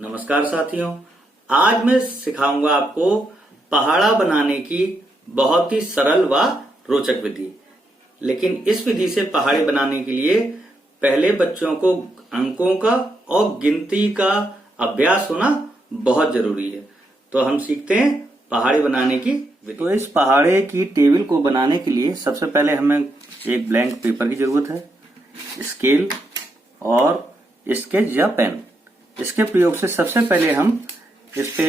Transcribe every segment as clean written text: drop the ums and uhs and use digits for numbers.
नमस्कार साथियों, आज मैं सिखाऊंगा आपको पहाड़ा बनाने की बहुत ही सरल व रोचक विधि। लेकिन इस विधि से पहाड़े बनाने के लिए पहले बच्चों को अंकों का और गिनती का अभ्यास होना बहुत जरूरी है। तो हम सीखते हैं पहाड़े बनाने की विधि। तो इस पहाड़े की टेबल को बनाने के लिए सबसे पहले हमें एक ब्लैंक पेपर की जरूरत है, स्केल और स्केच या पेन। इसके प्रयोग से सबसे पहले हम इस पे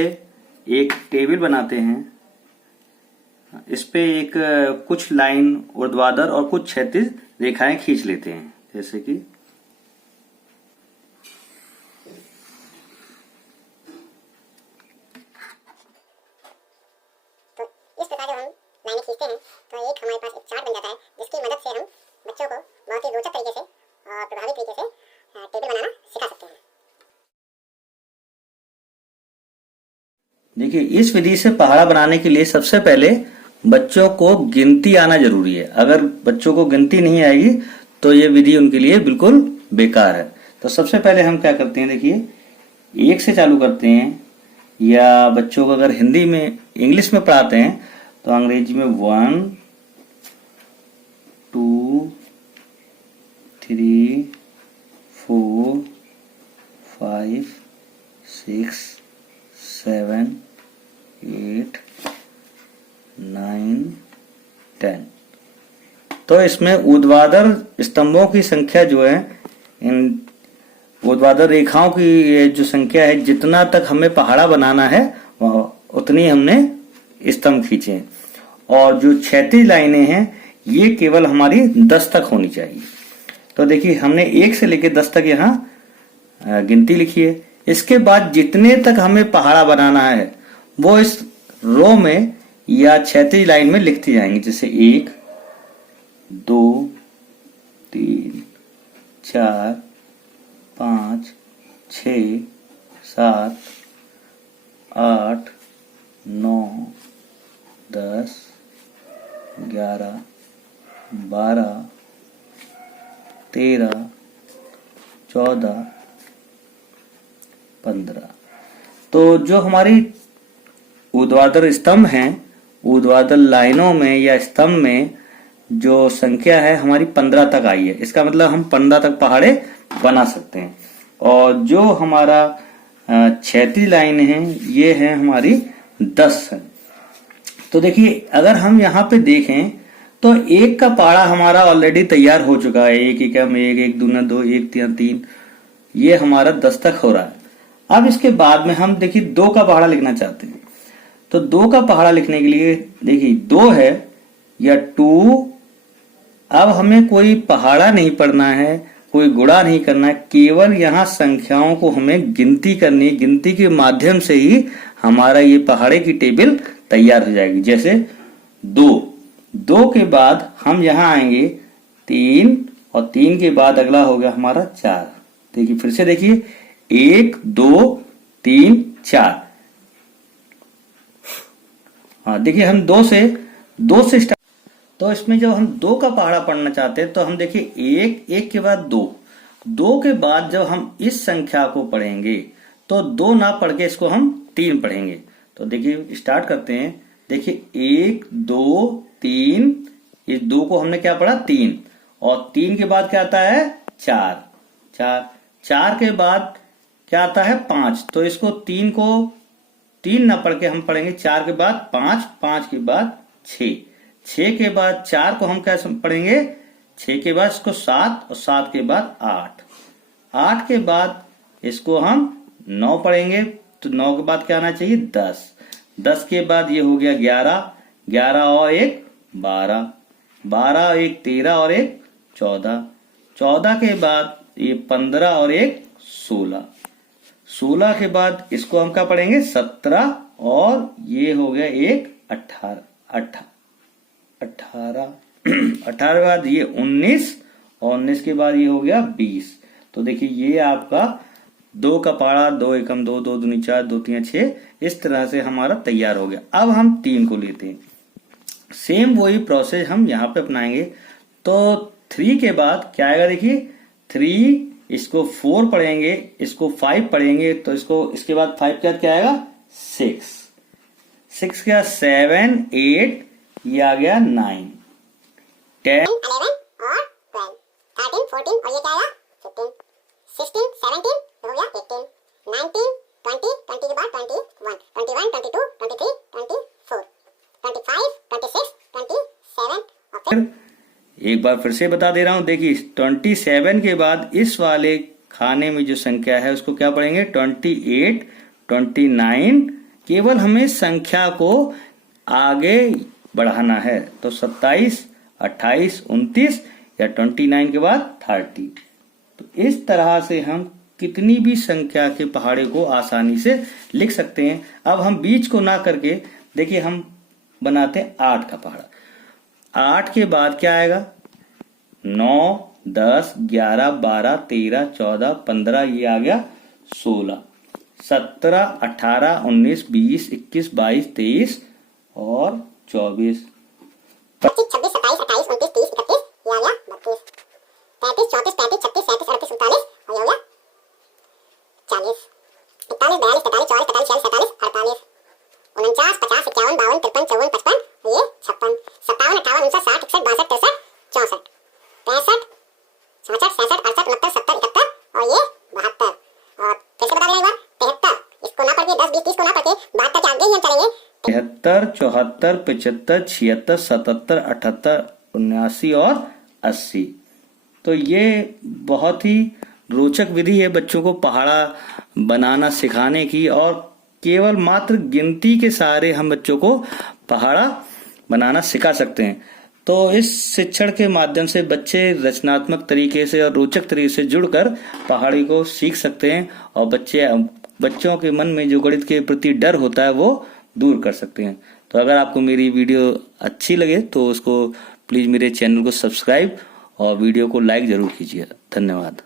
एक टेबल बनाते हैं। इस पे एक कुछ लाइन ऊर्ध्वाधर और कुछ क्षैतिज रेखाएं खींच लेते हैं, जैसे कि तो इस प्रकार जब हम लाइनें खींचते हैं तो एक हमारे पास एक चार्ट बन जाता है, जिसकी मदद से हम बच्चों को बहुत ही रोचक तरीके से और प्रभावी तरीके से टेबल बनाना सिखा सकते हैं। देखिए, इस विधि से पहाड़ा बनाने के लिए सबसे पहले बच्चों को गिनती आना जरूरी है। अगर बच्चों को गिनती नहीं आएगी तो ये विधि उनके लिए बिल्कुल बेकार है। तो सबसे पहले हम क्या करते हैं, देखिए 1 से चालू करते हैं, या बच्चों को अगर हिंदी में इंग्लिश में पढ़ाते हैं तो अंग्रेजी में 1 2 3 4 5 6 7 8 9 10। तो इसमें ऊर्ध्वाधर स्तंभों की संख्या जो है, इन ऊर्ध्वाधर रेखाओं की जो संख्या है, जितना तक हमें पहाड़ा बनाना है उतनी हमने स्तंभ खींचे। और जो क्षैतिज लाइनें हैं ये केवल हमारी 10 तक होनी चाहिए। तो देखिए, हमने 1 से लेकर 10 तक यहाँ गिनती लिखी है। इसके बाद जितने तक हमें पहाड़ा बनाना है वो इस रो में या क्षैतिज लाइन में लिखती जाएंगी, जैसे 1 2 3 4 5 6 7 8 9 10 11 12 13 14 15। तो जो हमारी ऊर्ध्वाधर स्तंभ हैं, ऊर्ध्वाधर लाइनों में या स्तंभ में जो संख्या है हमारी 15 तक आई है। इसका मतलब हम 15 तक पहाड़े बना सकते हैं। और जो हमारा क्षैतिज लाइन है ये है हमारी 10 है। तो देखिए, अगर हम यहाँ पे देखें तो 1 का पहाड़ा हमारा ऑलरेडी तैयार हो चुका है। 1 एकम 1 1 दूना 2 1 3 3, ये हमारा 10 तक हो रहा है। अब इसके बाद में हम देखिए 2 का पहाड़ा लिखना चाहते हैं। तो 2 का पहाड़ा लिखने के लिए देखिए 2 है या 2। अब हमें कोई पहाड़ा नहीं पढ़ना है, कोई गुणा नहीं करना है, केवल यहाँ संख्याओं को हमें गिनती करनी है। गिनती के माध्यम से ही हमारा ये पहाड़े की टेबल तैयार हो जाएगी। जैसे 2 के बाद हम यहाँ आएंगे 3, और 3 के बाद अगला हो गया हमारा 4। देखिए, फिर से देखिए 1 2 3 4। हाँ, देखिए हम 2 से स्टार्ट। तो इसमें जब हम 2 का पहाड़ा पढ़ना चाहते हैं तो हम देखिए 1 के बाद 2 के बाद जब हम इस संख्या को पढ़ेंगे तो 2 ना पढ़ के इसको हम 3 पढ़ेंगे। तो देखिए स्टार्ट करते हैं। देखिए 1 2 3, इस 2 को हमने क्या पढ़ा 3, और 3 के बाद क्या आता है 4 के बाद क्या आता है 5। तो इसको 3 को 3 ना पढ़ के हम पढ़ेंगे 4 के बाद 5 के बाद 6 के बाद 4 को हम क्या पढ़ेंगे 6 के बाद इसको 7, और 7 के बाद 8 के बाद इसको हम 9 पढ़ेंगे। तो 9 के बाद क्या आना चाहिए 10 के बाद ये हो गया 11 और 1 12 और 1 13 और 1 14 के बाद ये 15 और 1 16 के बाद इसको हम क्या पढ़ेंगे 17, और ये हो गया 1 18 के बाद ये 19, और 19 के बाद ये हो गया 20। तो देखिए ये आपका 2 का पहाड़ा 2 एकम 2 2 दूनी 4 2 3 6, इस तरह से हमारा तैयार हो गया। अब हम 3 को लेते हैं। सेम वही प्रोसेस हम यहाँ पे अपनाएंगे। तो 3 के बाद क्या आएगा, देखिए 3 इसको 4 पढ़ेंगे, इसको 5 पढ़ेंगे, तो इसके बाद 5 के बाद क्या आएगा 6 के बाद 7 8, ये आ गया 9 10 11 और 12 13 14 और ये क्या आया 15 16 17 हो गया 18 19 20 20 के बाद 21 21 22 23 24 25 26 27 और फिर एक बार फिर से बता दे रहा हूं, देखिए 27 के बाद इस वाले खाने में जो संख्या है उसको क्या पढ़ेंगे 28 29, केवल हमें संख्या को आगे बढ़ाना है, तो 27 28 29 या 29 के बाद 30। तो इस तरह से हम कितनी भी संख्या के पहाड़े को आसानी से लिख सकते हैं। अब हम बीच को ना करके देखिए हम बनाते हैं 8 का पहाड़ा। 8 के बाद क्या आएगा 9 10 11 12 13 14 15, ये आ गया 16 17 18 19 20 21 22 23 और 24 26 27 28 29 30 31, ये आ गया 32 33 34 35 36 37 38 39 और ये हो गया 40 41 42 43 44 45 46 47 48 49 50 51 52 53 54 55 और ये 56 57 58 59 60 61 62 63 64 65 66 67 68 69 70 71 और ये 72 और फिर से बता दें एक बार 73, इसको ना पढ़ के 10 20 30 को ना पढ़ के 72 के आगे ही हम चलेंगे 73 74 75 76 77 78 79 और 80। तो ये बहुत ही रोचक विधि है बच्चों को पहाड़ा बनाना सिखाने की, और केवल मात्र गिनती के सहारे हम बच्चों को पहाड़ा बनाना सिखा सकते हैं। तो इस शिक्षण के माध्यम से बच्चे रचनात्मक तरीके से और रोचक तरीके से जुड़कर पहाड़ी को सीख सकते हैं, और बच्चों के मन में जो गणित के प्रति डर होता है वो दूर कर सकते हैं। तो अगर आपको मेरी वीडियो अच्छी लगे तो उसको प्लीज मेरे चैनल को सब्सक्राइब और वीडियो को लाइक जरूर कीजिए। धन्यवाद।